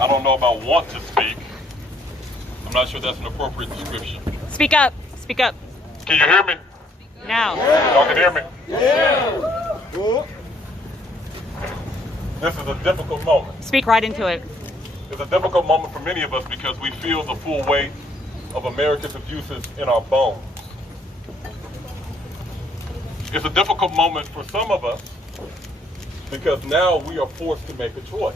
I don't know about want to speak. I'm not sure that's an appropriate description. Speak up. Speak up. Can you hear me? Now. Y'all can hear me? Yeah. This is a difficult moment. Speak right into it. It's a difficult moment for many of us because we feel the full weight of America's abuses in our bones. It's a difficult moment for some of us because now we are forced to make a choice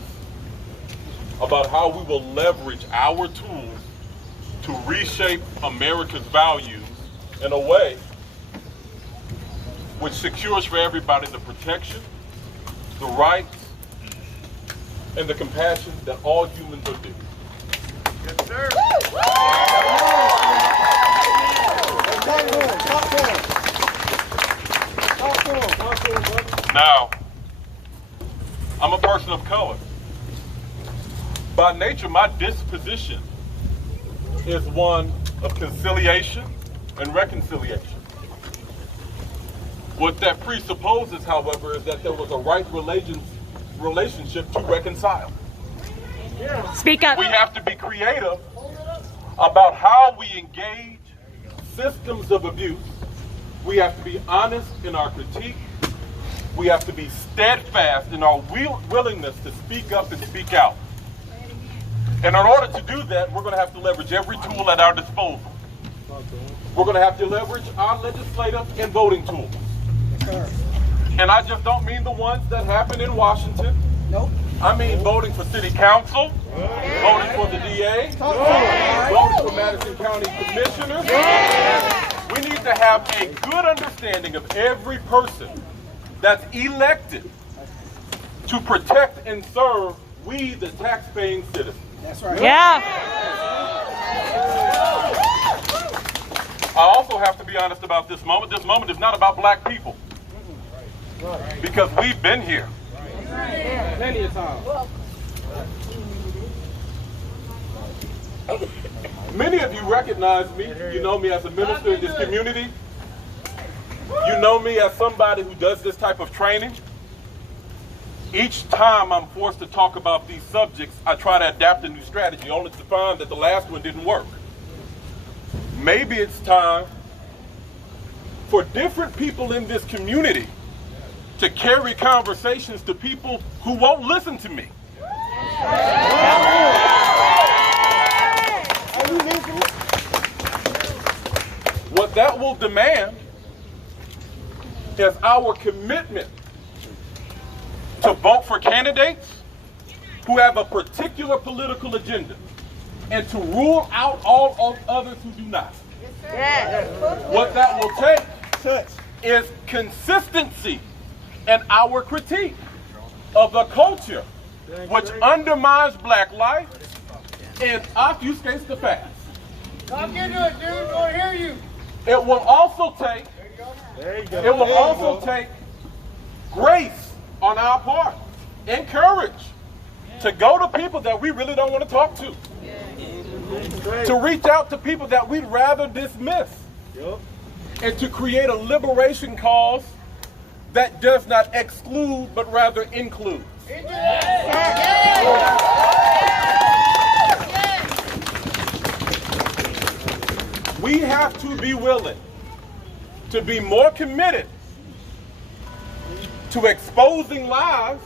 about how we will leverage our tools to reshape America's values in a way which secures for everybody the protection, the rights, and the compassion that all humans are due. Yes, sir. Now, I'm a person of color. By nature, my disposition is one of conciliation and reconciliation. What that presupposes, however, is that there was a right relationship to reconcile. Speak up. We have to be creative about how we engage systems of abuse. We have to be honest in our critique. We have to be steadfast in our willingness to speak up and speak out. And in order to do that, we're going to have to leverage every tool at our disposal. We're going to have to leverage our legislative and voting tools. And I just don't mean the ones that happen in Washington. Nope. I mean voting for city council, voting for the DA, voting for Madison County commissioners. We need to have a good understanding of every person that's elected to protect and serve we, the tax-paying citizens. That's right. Yeah. I also have to be honest about this moment. This moment is not about black people. Because we've been here. Plenty of time. Many of you recognize me. You know me as a minister in this community. You know me as somebody who does this type of training. Each time I'm forced to talk about these subjects, I try to adapt a new strategy, only to find that the last one didn't work. Maybe it's time for different people in this community to carry conversations to people who won't listen to me. What that will demand is our commitment to vote for candidates who have a particular political agenda and to rule out all others who do not. What that will take is consistency in our critique of the culture which undermines black life and obfuscates the facts. Talk into it, dude. I want to hear you. It will also take grace on our part and courage to go to people that we really don't want to talk to. To reach out to people that we'd rather dismiss. And to create a liberation cause that does not exclude but rather includes. We have to be willing to be more committed to exposing lies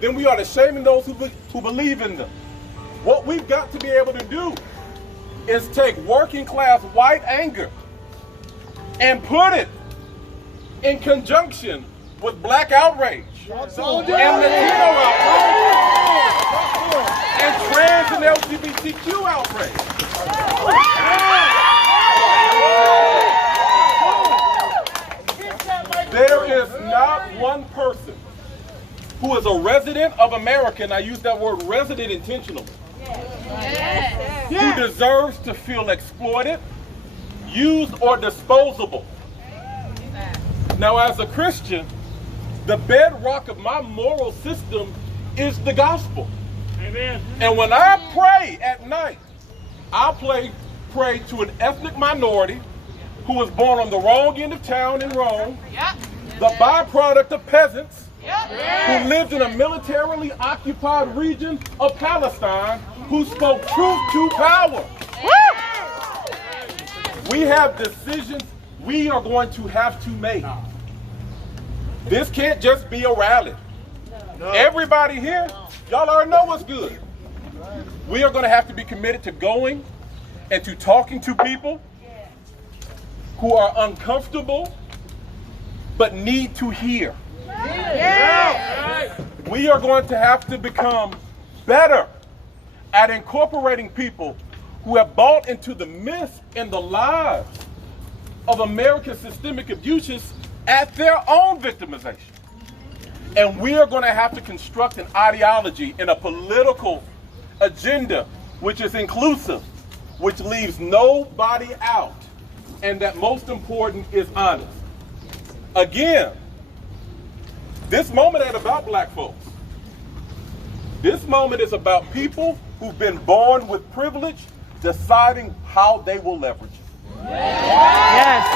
than we are to shaming those who believe in them. What we've got to be able to do is take working class white anger and put it in conjunction with black outrage and Latino outrage and trans and LGBTQ outrage. There is not one person who is a resident of America, and I use that word resident intentionally, who deserves to feel exploited, used, or disposable. Now, as a Christian, the bedrock of my moral system is the gospel. Amen. And when I pray at night, I pray to an ethnic minority who was born on the wrong end of town in Rome, the byproduct of peasants who lived in a militarily occupied region of Palestine, who spoke truth to power. We have decisions we are going to have to make. This can't just be a rally. Everybody here, y'all already know what's good. We are going to have to be committed to going and to talking to people who are uncomfortable but need to hear. We are going to have to become better at incorporating people who have bought into the myths and the lies of American systemic abuses at their own victimization. And we are going to have to construct an ideology and a political agenda which is inclusive, which leaves nobody out, and that most important is honest. Again, this moment ain't about black folks. This moment is about people who've been born with privilege deciding how they will leverage it. Yes.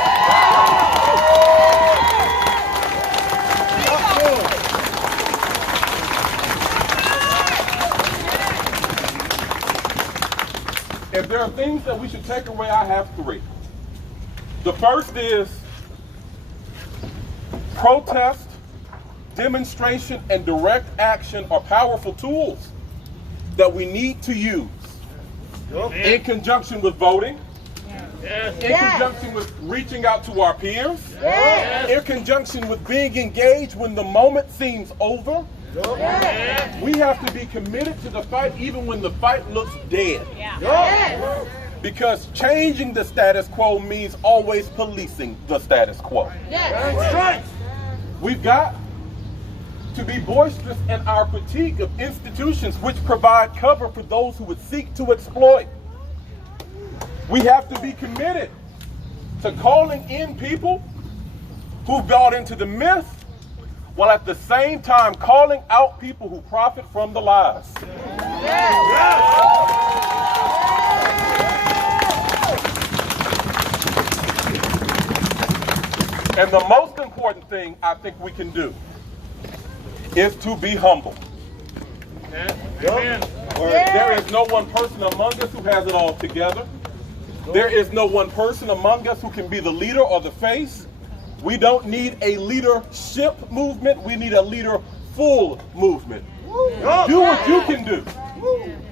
If there are things that we should take away, I have three. The first is protest, demonstration, and direct action are powerful tools that we need to use in conjunction with voting, in conjunction with reaching out to our peers, in conjunction with being engaged when the moment seems over. We have to be committed to the fight even when the fight looks dead. Because changing the status quo means always policing the status quo. We've got to be boisterous in our critique of institutions which provide cover for those who would seek to exploit. We have to be committed to calling in people who bought into the myth, while at the same time calling out people who profit from the lies. And the most important thing I think we can do is to be humble. There is no one person among us who has it all together. There is no one person among us who can be the leader or the face. We don't need a leadership movement. We need a leader-full movement. Do what you can do.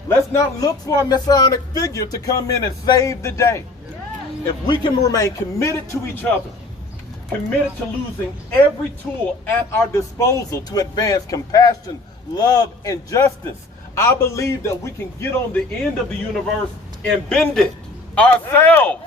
Let's not look for a messianic figure to come in and save the day. If we can remain committed to each other, committed to losing every tool at our disposal to advance compassion, love, and justice, I believe that we can get on the end of the universe and bend it ourselves.